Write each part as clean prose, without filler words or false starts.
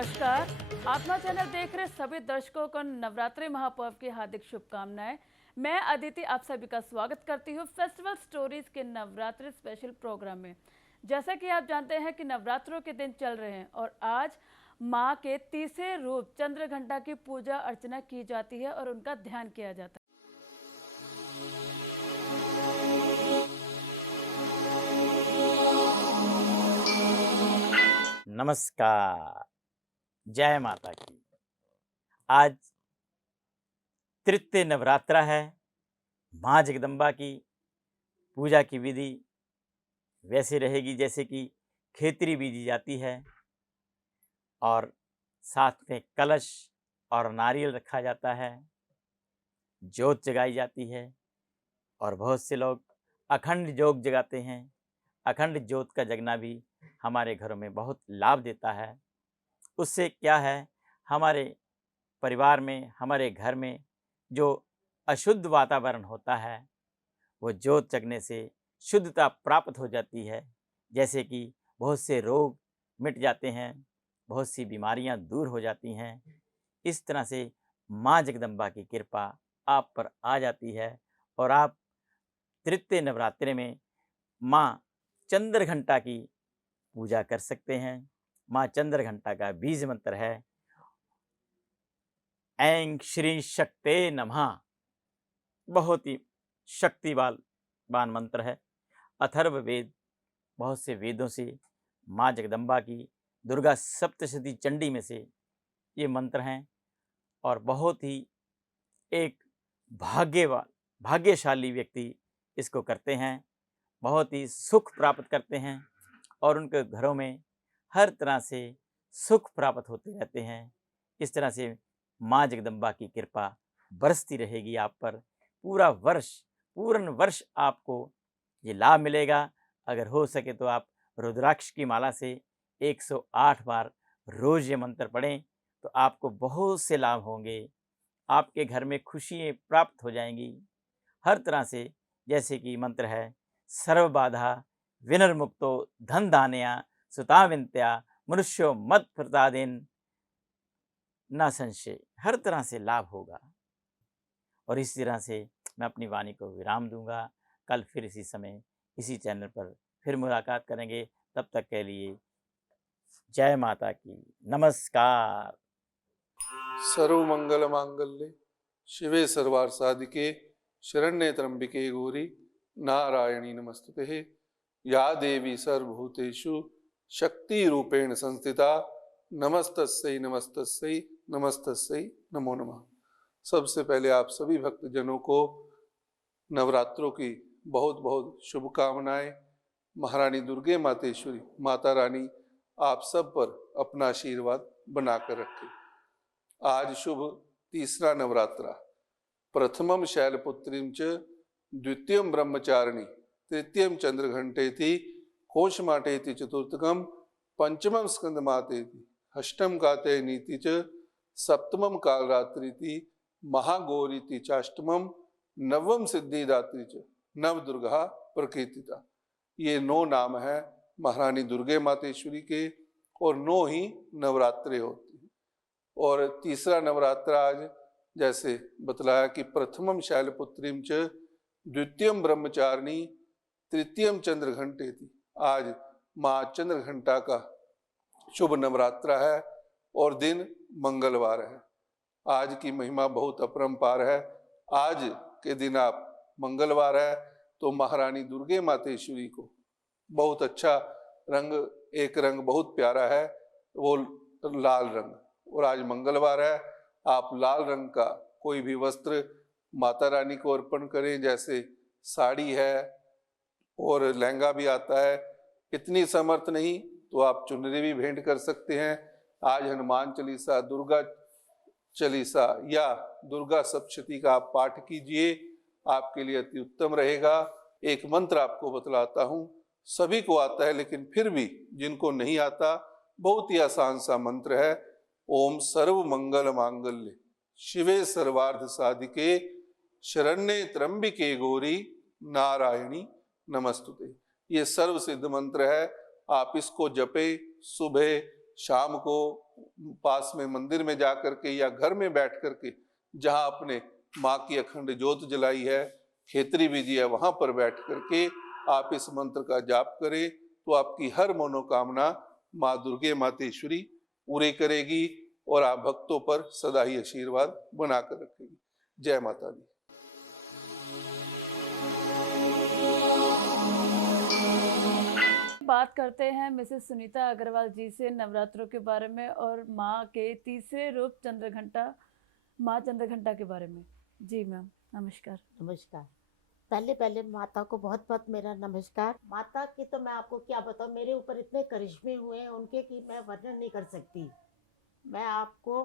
नमस्कार। आत्मा चैनल देख रहे सभी दर्शकों को नवरात्रि महापर्व की हार्दिक शुभकामनाएं। मैं अदिति आप सभी का स्वागत करती हूँ फेस्टिवल स्टोरीज के नवरात्रि स्पेशल प्रोग्राम में। जैसा कि आप जानते हैं कि नवरात्रों के दिन चल रहे हैं और आज माँ के तीसरे रूप चंद्रघंटा की पूजा अर्चना की जाती है और उनका ध्यान किया जाता है। नमस्कार, जय माता की। आज तृतीय नवरात्रा है। माँ जगदम्बा की पूजा की विधि वैसे रहेगी जैसे कि खेतरी बीजी जाती है और साथ में कलश और नारियल रखा जाता है, जोत जगाई जाती है और बहुत से लोग अखंड जोत जगाते हैं। अखंड जोत का जगना भी हमारे घरों में बहुत लाभ देता है। उससे क्या है, हमारे परिवार में, हमारे घर में जो अशुद्ध वातावरण होता है वो जोत जगने से शुद्धता प्राप्त हो जाती है। जैसे कि बहुत से रोग मिट जाते हैं, बहुत सी बीमारियां दूर हो जाती हैं। इस तरह से माँ जगदम्बा की कृपा आप पर आ जाती है और आप तृतीय नवरात्रि में माँ चंद्रघंटा की पूजा कर सकते हैं। माँ चंद्रघंटा का बीज मंत्र है ऐं श्री शक्ते नमः। बहुत ही शक्तिवान मंत्र है। अथर्व वेद, बहुत से वेदों से माँ जगदम्बा की दुर्गा सप्तशती चंडी में से ये मंत्र हैं और बहुत ही एक भाग्यशाली व्यक्ति इसको करते हैं, बहुत ही सुख प्राप्त करते हैं और उनके घरों में हर तरह से सुख प्राप्त होते रहते हैं। इस तरह से माँ जगदम्बा की कृपा बरसती रहेगी आप पर। पूर्ण वर्ष आपको ये लाभ मिलेगा। अगर हो सके तो आप रुद्राक्ष की माला से 108 बार रोज ये मंत्र पढ़ें तो आपको बहुत से लाभ होंगे। आपके घर में खुशियाँ प्राप्त हो जाएंगी हर तरह से। जैसे कि मंत्र है सर्व बाधा विनिर्मुक्तो धन धान्या सुता विंत्या मनुष्यो मत प्रतादिन ना संशय। हर तरह से लाभ होगा। और इस तरह से मैं अपनी वाणी को विराम दूंगा। कल फिर इसी समय इसी चैनल पर फिर मुलाकात करेंगे। तब तक के लिए जय माता की। नमस्कार। सर्वमंगल मांगल्ये शिवे सर्वार्थ साधिके शरण्ये त्र्यंबिके गौरी नारायणी नमस्तुते। या देवी सर्वभूतेषु शक्ति रूपेण संस्थिता नमस्तस्यै नमस्तस्यै नमस्तस्यै नमो नमः। सबसे पहले आप सभी भक्तजनों को नवरात्रों की बहुत बहुत शुभकामनाएं। महारानी दुर्गे मातेश्वरी माता रानी आप सब पर अपना आशीर्वाद बनाकर रखे। आज शुभ तीसरा नवरात्रा। प्रथमम शैलपुत्रीं च द्वितीयं ब्रह्मचारिणी तृतीयं चंद्रघंटेति कोशमाटेति चतुर्थकम पंचमं स्कंदमातेति अष्टम काते नीति च सप्तमं कालरात्रिति महागौरीति चाष्टमं नवम सिद्धिदात्री च नव दुर्गा प्रकीर्तिता। ये 9 नाम है महारानी दुर्गे मातेश्वरी के और 9 ही नवरात्रे होती हैं। और तीसरा नवरात्रा आज जैसे बतलाया कि प्रथमम शैलपुत्रीं च द्वितीयम ब्रह्मचारिणी तृतीयम चंद्रघंटेति। आज माँ चंद्रघंटा का शुभ नवरात्रा है और दिन मंगलवार है। आज की महिमा बहुत अपरंपार है। आज के दिन आप मंगलवार है तो महारानी दुर्गे मातेश्वरी को बहुत अच्छा रंग, एक रंग बहुत प्यारा है वो लाल रंग, और आज मंगलवार है। आप लाल रंग का कोई भी वस्त्र माता रानी को अर्पण करें, जैसे साड़ी है और लहंगा भी आता है। इतनी समर्थ नहीं तो आप चुनरी भी भेंट कर सकते हैं। आज हनुमान चालीसा, दुर्गा चालीसा या दुर्गा सप्तशती का आप पाठ कीजिए, आपके लिए अति उत्तम रहेगा। एक मंत्र आपको बतलाता हूँ, सभी को आता है लेकिन फिर भी जिनको नहीं आता, बहुत ही आसान सा मंत्र है। ओम सर्व मंगल मांगल्ये शिवे सर्वार्थ साधिके शरण्ये त्र्यंबिके गौरी नारायणी नमस्तुते। ये सर्व सिद्ध मंत्र है। आप इसको जपे, सुबह शाम को पास में मंदिर में जा करके या घर में बैठ करके जहाँ अपने माँ की अखंड ज्योत जलाई है, खेतरी विधि है, वहां पर बैठ करके आप इस मंत्र का जाप करें तो आपकी हर मनोकामना माँ दुर्गे मातेश्वरी पूरी करेगी और आप भक्तों पर सदा ही आशीर्वाद बनाकर रखेगी। जय माता दी। बात करते हैं मिसेस सुनीता अग्रवाल जी से नवरात्रों के बारे में और माँ के तीसरे रूप चंद्रघंटा, माँ चंद्रघंटा के बारे में। जी मैम, नमस्कार। नमस्कार। पहले पहले माता को बहुत बहुत मेरा नमस्कार। माता की तो मैं आपको क्या बताऊँ, मेरे ऊपर इतने करिश्मे हुए हैं उनके कि मैं वर्णन नहीं कर सकती। मैं आपको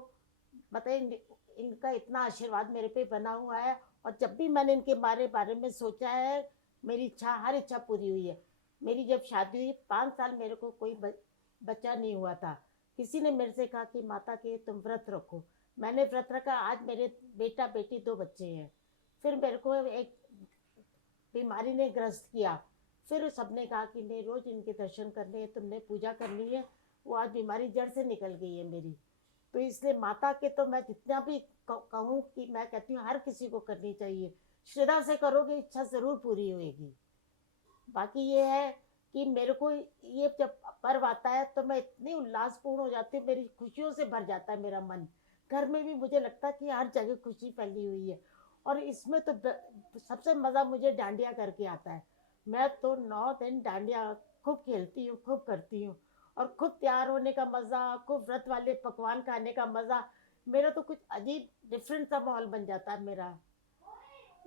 बताइए, इनका इतना आशीर्वाद मेरे पे बना हुआ है और जब भी मैंने इनके बारे में सोचा है, मेरी इच्छा, हर इच्छा पूरी हुई है। मेरी जब शादी हुई 5 साल मेरे को कोई बच्चा नहीं हुआ था। किसी ने मेरे से कहा कि माता के तुम व्रत रखो, मैंने व्रत रखा। आज मेरे बेटा बेटी 2 बच्चे हैं। फिर मेरे को एक बीमारी ने ग्रस्त किया, फिर सबने कहा कि नहीं, रोज इनके दर्शन करने हैं, तुमने पूजा करनी है। वो आज बीमारी जड़ से निकल गई है मेरी। तो इसलिए माता के तो मैं जितना भी कहूँ कि मैं कहती हूँ हर किसी को करनी चाहिए। श्रद्धा से करोगे, इच्छा ज़रूर पूरी होएगी। बाकी ये है कि मेरे को ये जब पर्व आता है तो मैं इतनी उल्लासपूर्ण हो जाती हूँ, मेरी खुशियों से भर जाता है मेरा मन। घर में भी मुझे लगता है कि हर जगह खुशी फैली हुई है। और इसमें तो सबसे मज़ा मुझे डांडिया करके आता है। मैं तो 9 दिन डांडिया खूब खेलती हूँ, खूब करती हूँ, और खूब तैयार होने का मज़ा, खूब व्रत वाले पकवान खाने का मज़ा। मेरा तो कुछ अजीब डिफरेंट सा माहौल बन जाता है मेरा।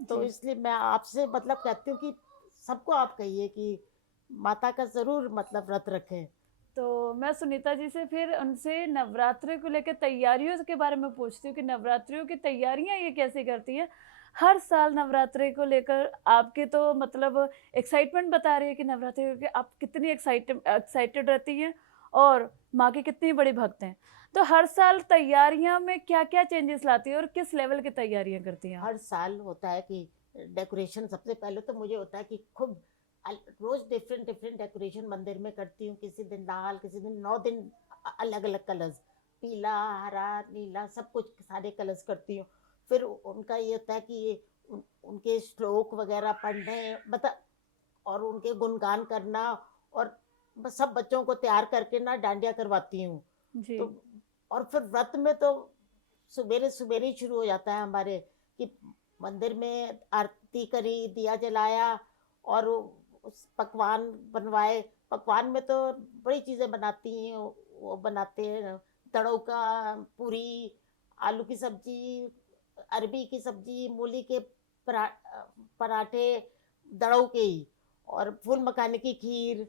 तो इसलिए मैं आपसे मतलब कहती हूँ कि सबको आप कहिए कि माता का ज़रूर मतलब व्रत रखें। तो मैं सुनीता जी से फिर उनसे नवरात्रि को लेकर तैयारियों के बारे में पूछती हूँ कि नवरात्रियों की तैयारियां ये कैसे करती हैं। हर साल नवरात्रि को लेकर आपके तो मतलब एक्साइटमेंट बता रही है कि नवरात्रि के आप कितनी एक्साइटेड रहती हैं और माँ के कितनी बड़ी भक्त हैं। तो हर साल तैयारियां में क्या क्या चेंजेस लाती है और किस लेवल की तैयारियां करती हैं आप? हर साल होता है कि डेकोरेशन, सबसे पहले तो मुझे होता है कि खूब रोज डिफरेंट डेकोरेशन मंदिर में करती हूँ। किसी दिन लाल, किसी दिन 9 दिन अलग अलग कलर्स, पीला, हरा, नीला, सब कुछ सारे कलर्स करती हूँ। फिर उनका ये होता है कि उनके श्लोक वगैरह पढ़ने मतलब, और उनके गुणगान करना, और सब बच्चों को तैयार करके ना डांडिया करवाती हूँ। जी। तो और फिर व्रत में तो सवेरे सवेरे ही शुरू हो जाता है हमारे कि मंदिर में आरती करी, दिया जलाया और पकवान बनवाए। पकवान में तो बड़ी चीज़ें बनाती हैं, वो बनाते हैं तड़ों का, पूरी, आलू की सब्जी, अरबी की सब्जी, मूली के पराठे, दड़ों के ही, और फूल मखाने की खीर।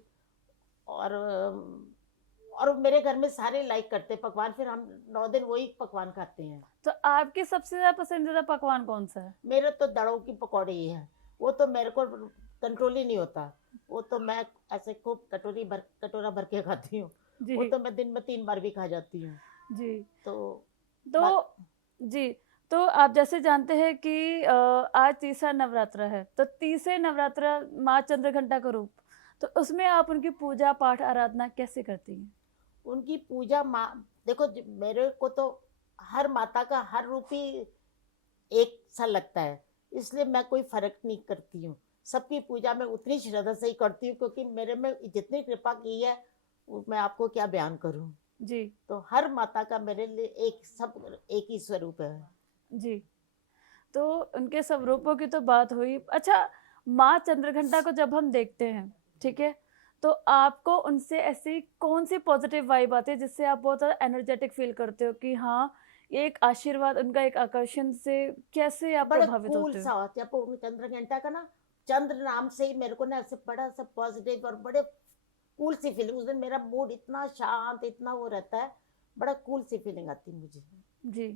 और मेरे घर में सारे लाइक करते हैं पकवान, फिर हम 9 दिन वही पकवान खाते हैं। तो आपकी सबसे ज्यादा पसंदीदा पकवान कौन सा है? मेरे तो दड़ों की पकौड़े ही हैं, वो तो मेरे को कंट्रोल ही नहीं होता। वो तो मैं ऐसे खूब कटोरा भर के खाती हूँ। जी। वो तो मैं दिन में 3 बार भी खा जाती हूँ। जी। तो जी, तो आप जैसे जानते हैं कि आज तीसरा नवरात्र है, तो तीसरे नवरात्र माँ चंद्रघंटा का रूप, तो उसमें आप उनकी पूजा पाठ आराधना कैसे करती हैं? उनकी पूजा देखो, मेरे को तो हर माता का हर रूप ही एक सा लगता है, इसलिए मैं कोई फर्क नहीं करती हूँ। सबकी पूजा मैं उतनी श्रद्धा से ही करती हूँ, क्योंकि मेरे में जितनी कृपा की है वो मैं आपको क्या बयान करूँ। जी। तो हर माता का मेरे लिए एक ही स्वरूप है। जी, तो उनके स्वरूपों की तो बात हुई। अच्छा, माँ चंद्रघंटा को जब हम देखते हैं, ठीक है, तो आपको उनसे ऐसी कौन सी पॉजिटिव वाइब आती है जिससे आप बहुत ज़्यादा एनर्जेटिक फील करते हो कि हाँ, एक आशीर्वाद, उनका एक आकर्षण से कैसे आप बड़े प्रभावित कूल होते सा हो? होता है वो चंद्रघंटा का ना, चंद्र नाम से ही मेरे को ना ऐसे बड़ा सा पॉजिटिव और बड़े कूल सी फीलिंग, उस दिन मेरा मूड इतना शांत, इतना वो रहता है, बड़ा कूल सी फीलिंग आती है मुझे। जी,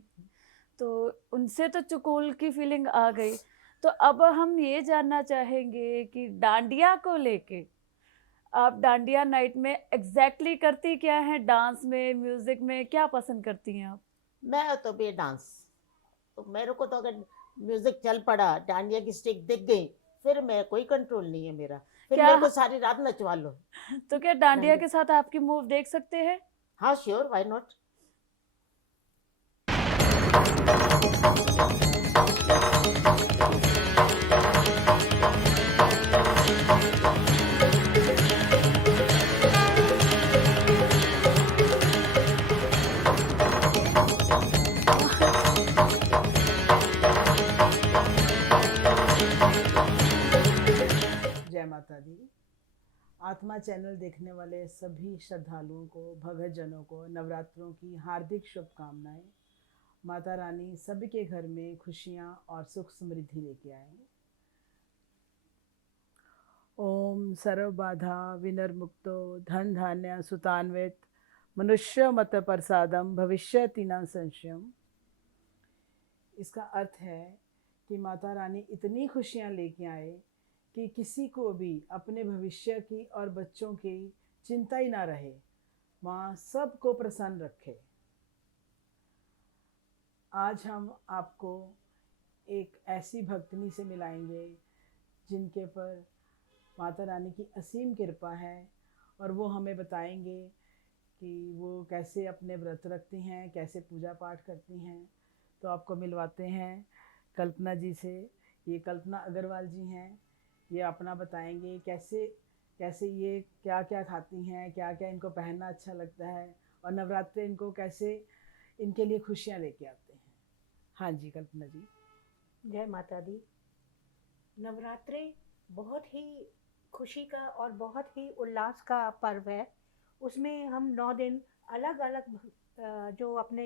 तो उनसे तो चुकूल की फीलिंग आ गई। तो अब हम ये जानना चाहेंगे कि डांडिया को लेके आप डांडिया नाइट में एग्जैक्टली करती क्या हैं? डांस में, म्यूजिक में क्या पसंद करती हैं आप? मैं तो बे डांस, तो मेरे को तो अगर म्यूजिक चल पड़ा, डांडिया की स्टिक दिख गई, फिर मैं कोई कंट्रोल नहीं है मेरा, फिर क्या मेरे को सारी रात नचवा लो। तो क्या डांडिया डांडिया, के साथ आपकी मूव देख सकते हैं? हाँ श्योर, व्हाई नॉट। जय माता दी। आत्मा चैनल देखने वाले सभी श्रद्धालुओं को, भगतजनों को नवरात्रों की हार्दिक शुभकामनाएं। माता रानी सभी के घर में खुशियां और सुख समृद्धि लेके आए। ओम सर्व बाधा विनर्मुक्तो धन धान्य सुतान्वित मनुष्य मत प्रसादम भविष्यति न संशयम। इसका अर्थ है कि माता रानी इतनी खुशियां लेके आए कि किसी को भी अपने भविष्य की और बच्चों की चिंता ही ना रहे। माँ सबको प्रसन्न रखे। आज हम आपको एक ऐसी भक्तनी से मिलाएंगे जिनके पर माता रानी की असीम कृपा है, और वो हमें बताएंगे कि वो कैसे अपने व्रत रखती हैं, कैसे पूजा पाठ करती हैं। तो आपको मिलवाते हैं कल्पना जी से। ये कल्पना अग्रवाल जी हैं। ये अपना बताएंगे कैसे कैसे ये क्या क्या खाती हैं, क्या क्या इनको पहनना अच्छा लगता है, और नवरात्रि इनको कैसे इनके लिए खुशियाँ लेके आते हैं। हाँ जी कल्पना जी। जय माता दी। नवरात्रि बहुत ही खुशी का और बहुत ही उल्लास का पर्व है। उसमें हम 9 दिन अलग अलग जो अपने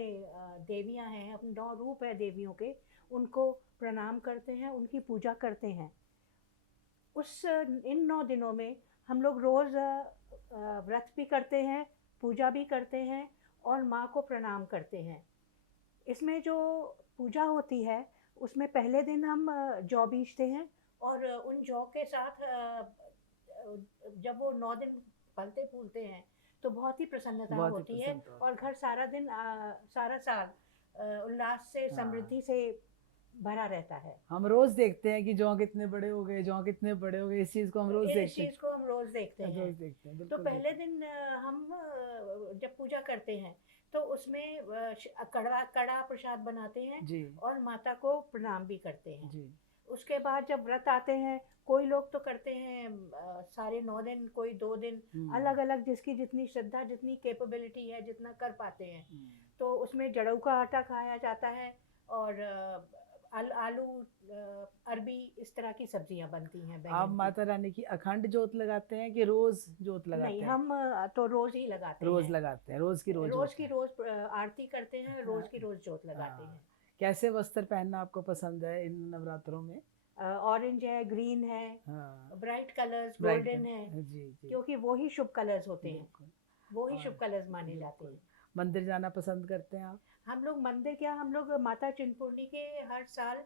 देवियां हैं, अपने 9 रूप है देवियों के, उनको प्रणाम करते हैं, उनकी पूजा करते हैं। इन 9 दिनों में हम लोग रोज़ व्रत भी करते हैं, पूजा भी करते हैं और माँ को प्रणाम करते हैं। इसमें जो पूजा होती है उसमें पहले दिन हम जौ बीजते हैं, और उन जौ के साथ जब वो 9 दिन फलते फूलते हैं तो बहुत ही प्रसन्नता बहुत ही होती है, प्रसन्नता और घर सारा दिन सारा साल उल्लास से, समृद्धि से भरा रहता है। हम रोज देखते हैं कि जौ कितने बड़े हो गए, जौ कितने बड़े हो गए। इस चीज को हम रोज इस देखते हैं। चीज़ को हम रोज़ देखते हैं। रोज देखते हैं, तो बिल्कुल पहले देखते दिन हम जब पूजा करते हैं तो उसमें कड़ा प्रसाद बनाते हैं हैं। जी और माता को प्रणाम भी करते हैं। जी। उसके बाद जब व्रत आते हैं, कोई लोग तो करते हैं सारे 9 दिन, कोई 2 दिन, अलग अलग जिसकी जितनी श्रद्धा, जितनी कैपेबिलिटी है, जितना कर पाते हैं। तो उसमें जड़ऊ का आटा खाया जाता है, और आलू, अरबी, इस तरह की सब्जियां बनती हैं। आप बैंगन की। माता रानी की अखंड जोत लगाते हैं कि रोज जोत लगाते नहीं, हैं? हम तो रोज ही लगाते रोज हैं। लगाते हैं, रोज की रोज रोज जोत की है। रोज आरती करते हैं, रोज की रोज जोत लगाते हाँ। हैं। कैसे वस्त्र पहनना आपको पसंद है इन नवरात्रों में? ऑरेंज है, ग्रीन है, हाँ, ब्राइट कलर्स, ब्राइट गोल्डन है, जी जी क्योंकि वो ही शुभ कलर्स होते हैं, बिल्कुल। वो ही और शुभ कलर्स माने जाते बिल्कुल। हैं। मंदिर जाना पसंद करते हैं आप? हम लोग मंदिर क्या, हम लोग माता चिंतपूर्णी के हर साल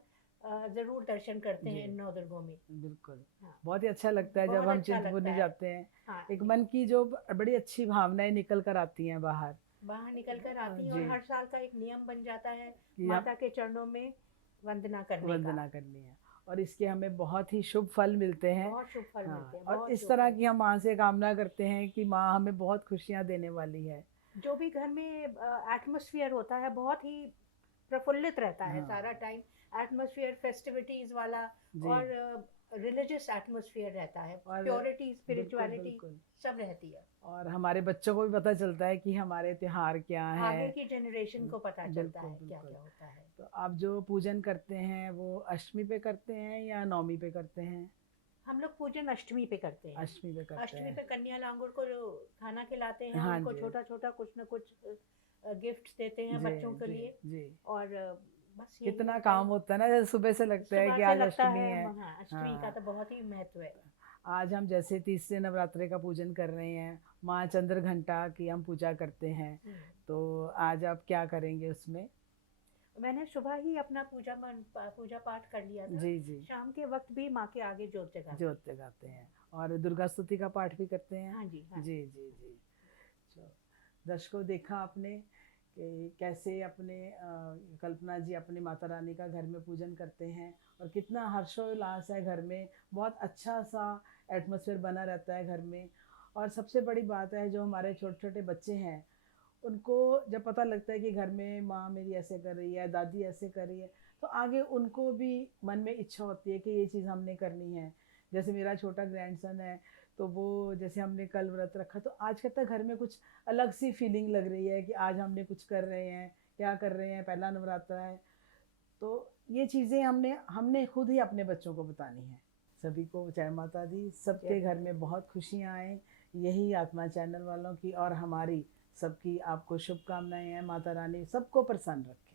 जरूर दर्शन करते हैं जी। इन 9 दुर्गों में। बिल्कुल। हाँ। बहुत ही अच्छा लगता है जब बहुत हम अच्छा लगता चिंतपूर्णी है। जाते हैं। हाँ, एक मन की जो बड़ी अच्छी भावनाएं निकल कर आती हैं बाहर। बाहर निकल कर आती हैं, जी। और हर साल का एक नियम बन जाता है कि माता के चरणों में वंदना करने वंदना करनी है, और इसके हमें बहुत ही शुभ फल मिलते हैं। बहुत शुभ फल मिलते हैं। और बहुत इस शुभ तरह फल। की हम माँ से कामना करते हैं कि माँ हमें बहुत खुशियाँ देने वाली है। जो भी घर में एटमॉस्फेयर होता है बहुत ही प्रफुल्लित रहता है। हाँ। सारा टाइम एटमॉस्फेयर फेस्टिविटीज वाला जी। और रिलीजियस एटमॉस्फेयर रहता है, और प्योरिटी, बिल्कुल स्पिरिचुअलिटी बिल्कुल। सब रहती है। और हमारे बच्चों को भी पता चलता है कि हमारे त्योहार क्या आगे है। की जनरेशन को पता चलता बिल्कुल है क्या बिल्कुल। क्या होता है। तो आप जो पूजन करते हैं वो अष्टमी पे करते हैं या नवमी पे करते हैं? हम लोग पूजन अष्टमी पे करते हैं। अष्टमी पे करते अष्टमी हैं। पे कन्या लांगुर को जो खाना खिलाते हैं, हाँ उनको जी। छोटा छोटा कुछ न कुछ गिफ्ट्स देते हैं जी, बच्चों के जी, लिए। जी। और बस यही कितना होता काम है। होता है ना, जैसे सुबह से लगता है सुबह कि से आज लगता अष्टमी है। है। हाँ, अष्टमी का हाँ। तो बहुत ही महत्व है। आज हम जैसे तीसरे नवरात्रे का पूजन कर रहे हैं, माँ चंद्र घंटा की हम पूजा करते हैं। तो आज आप क्या करेंगे उसमें? मैंने सुबह ही अपना पूजा पाठ कर लिया था। जी जी। शाम के वक्त भी माँ के आगे जोत जगाते हैं। जोत जगाते हैं और दुर्गा स्तुति का पाठ भी करते हैं। हाँ जी, हाँ। जी जी जी। तो दर्शकों, देखा आपने कि कैसे अपने कल्पना जी अपनी माता रानी का घर में पूजन करते हैं, और कितना हर्षोल्लास है घर में। बहुत अच्छा सा एटमॉस्फेयर बना रहता है घर में। और सबसे बड़ी बात है, जो हमारे छोटे छोटे बच्चे हैं उनको जब पता लगता है कि घर में माँ मेरी ऐसे कर रही है, दादी ऐसे कर रही है, तो आगे उनको भी मन में इच्छा होती है कि ये चीज़ हमने करनी है। जैसे मेरा छोटा ग्रैंडसन है, तो वो जैसे हमने कल व्रत रखा, तो आज कहता घर में कुछ अलग सी फीलिंग लग रही है कि आज हमने कुछ कर रहे हैं, क्या कर रहे हैं, पहला नवरात्रा है। तो ये चीज़ें हमने हमने खुद ही अपने बच्चों को बतानी है। सभी को जय माता दी, सबके घर में बहुत खुशियाँ आए, यही आत्मा चैनल वालों की और हमारी सबकी आपको शुभकामनाएं हैं। माता रानी सबको प्रसन्न रखे।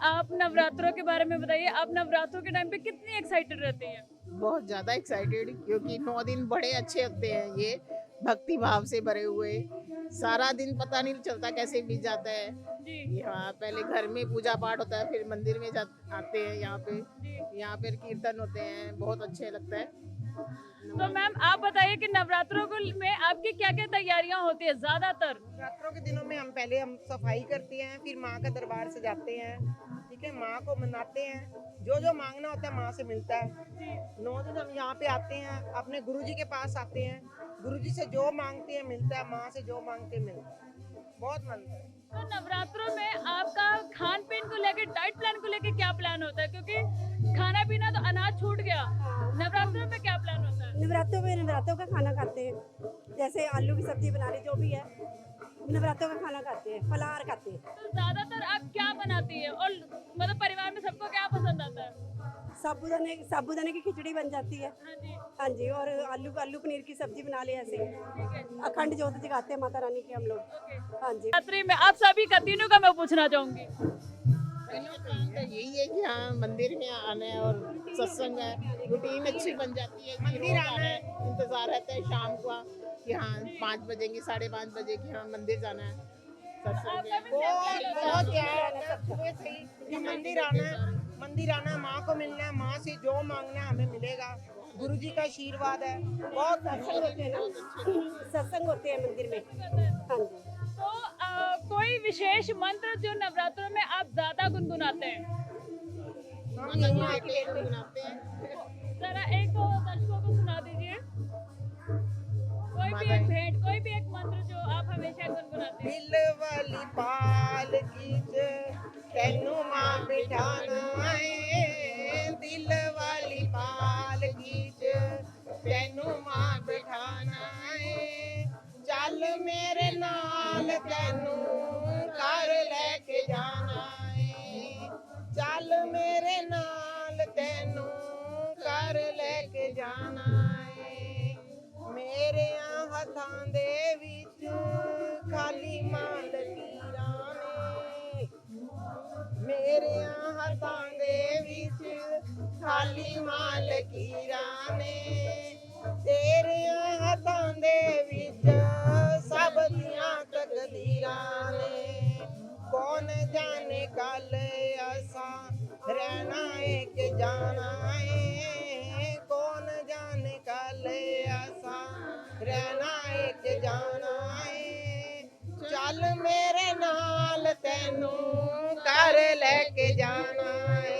आप नवरात्रों के बारे में बताइए, आप नवरात्रों के टाइम पे कितनी एक्साइटेड रहती हैं? बहुत ज्यादा एक्साइटेड, क्योंकि 9 दिन बड़े अच्छे होते हैं। ये भक्ति भाव से भरे हुए, सारा दिन पता नहीं चलता कैसे बीत जाता है। जी यहाँ पहले घर में पूजा पाठ होता है, फिर मंदिर में आते हैं। यहाँ पे फिर कीर्तन होते हैं, बहुत अच्छे लगता है। तो मैम आप बताइए कि नवरात्रों में आपकी क्या क्या तैयारियां होती है ज्यादातर? नवरात्रों के दिनों में हम पहले सफाई करते हैं, फिर माँ का दरबार सजाते हैं, ठीक है, माँ को मनाते हैं, जो जो मांगना होता है माँ से मिलता है। 9 दिन हम यहाँ पे आते हैं, अपने गुरुजी के पास आते हैं, गुरुजी से जो मांगते हैं मिलता है, माँ से जो मांगते हैं मिलता है, बहुत मनता है। तो नवरात्रों में आपका खान पीन को लेके, डाइट प्लान को लेके क्या प्लान होता है? क्योंकि खाना पीना तो अनाज छूट गया, नवरात्रों में क्या प्लान होता है? नवरात्रों का खाना खाते हैं, जैसे आलू की सब्जी बना ली, जो भी है नवरात्रों का खाना खाते हैं, फलाहार खाते हैं। तो ज्यादातर आप क्या बनाती है और मतलब परिवार में सबको क्या पसंद आता है? साबूदाने की खिचड़ी बन जाती है। हाँ जी, हाँ जी, और आलू पनीर की सब्जी बना ले ऐसे। अखंड ज्योत जगाते हैं माता रानी की हम लोग। हाँ जी। नवरात्रि में आप सभी का, तीनों का मैं पूछना चाहूंगी। यही है कि हाँ मंदिर में आना है और सत्संग है, रूटीन अच्छी बन जाती है। मंदिर आना है, इंतजार रहता है शाम को कि हाँ 5 बजे की 5:30 बजे की हाँ मंदिर जाना है, सत्संग है। बहुत प्यार है, सुबह से ही कि मंदिर आना है, माँ को मिलना है, माँ से जो मांगना है हमें मिलेगा, गुरुजी का आशीर्वाद है। बहुत सत्संग होते हैं ना, सत्संग होते हैं मंदिर में। हाँ जी। तो कोई विशेष मंत्र जो नवरात्रों में आप ज्यादा गुनगुनाते हैं? हम यहीं आके गुनगुनाते हैं। जरा एक दो दर्शकों को सुना दीजिए, कोई भी एक मंत्र जो आप हमेशा गुनगुनाते हैं। दिल वाली पाल खींच तेनू मां बिठाना है, दिल वाली पाल खींच तेनू मां बिठाना है, चल मेरे नाल तेनू घर लेके जाना है, चल मेरे नाल तेनू घर लेके जाना है, मेरे हथां दे विच खाली माल कीरां ने, मेरे हथां दे विच खाली माल कीरां ने, तेरे हथां दे विच सब दियां तकदीरां ने, कौन जाने कल असा रहना है कि जाना है, कौन जाने कल असा रहना एक जाना है चल मेरे नाल तेनू घर लेके जाना है